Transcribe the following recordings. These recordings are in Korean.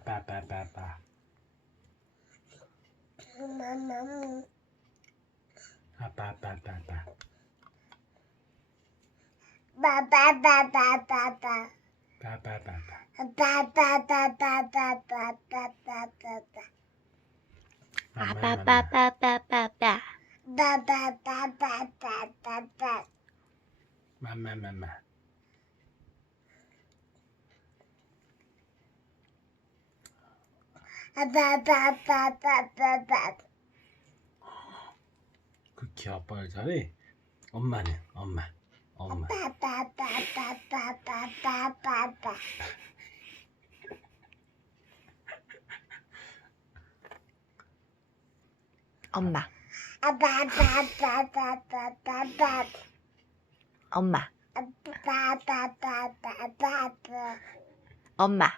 아빠. 아빠빠빠빠빠빠. 맘마. 그렇게 아빠를 잘해. 엄마는 엄마. 엄마. 엄마. 엄마. 엄마.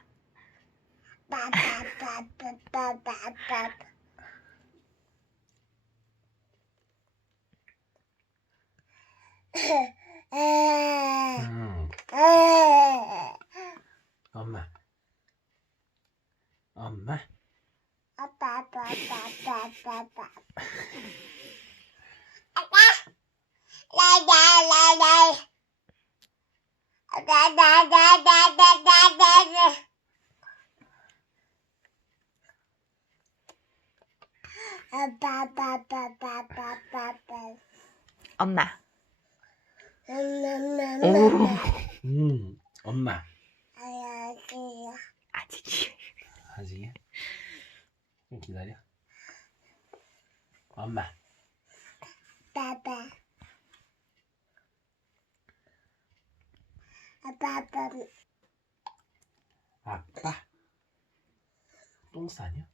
엄마. 엄마. 아직이야? 좀 기다려. 엄마. 아빠. 똥 싸냐?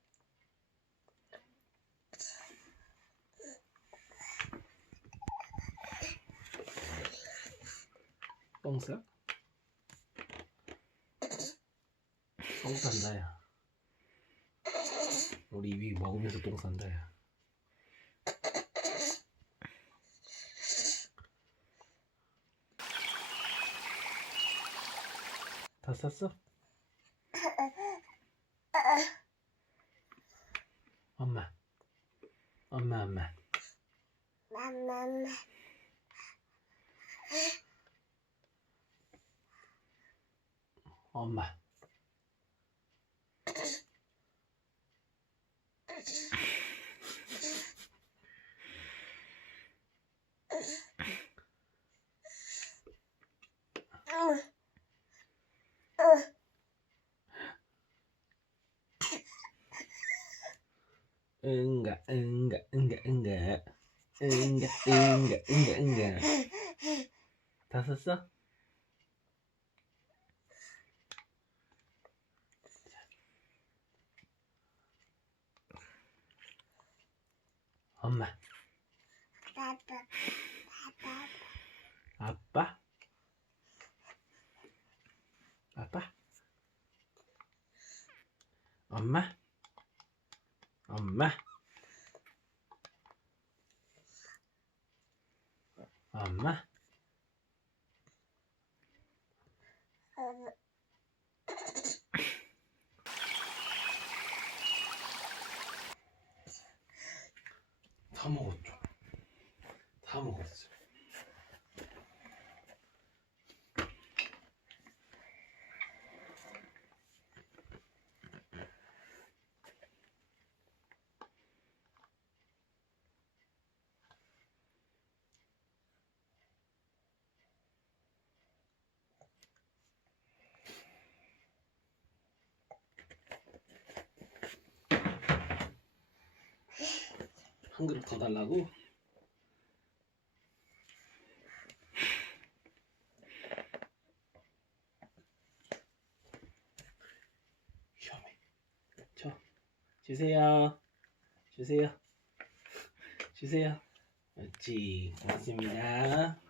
똥 싸? 똥 싼다 야. 우리 입이 먹으면서 똥 싼다 야. 다 쌌어? 엄마. 엄마. 응가. 다 썼어? 엄마. 아빠. 엄마. 다 먹었죠. 다 먹었어. 한 그릇 더 달라고? 위험해. 주세요. 그렇지. 고맙습니다.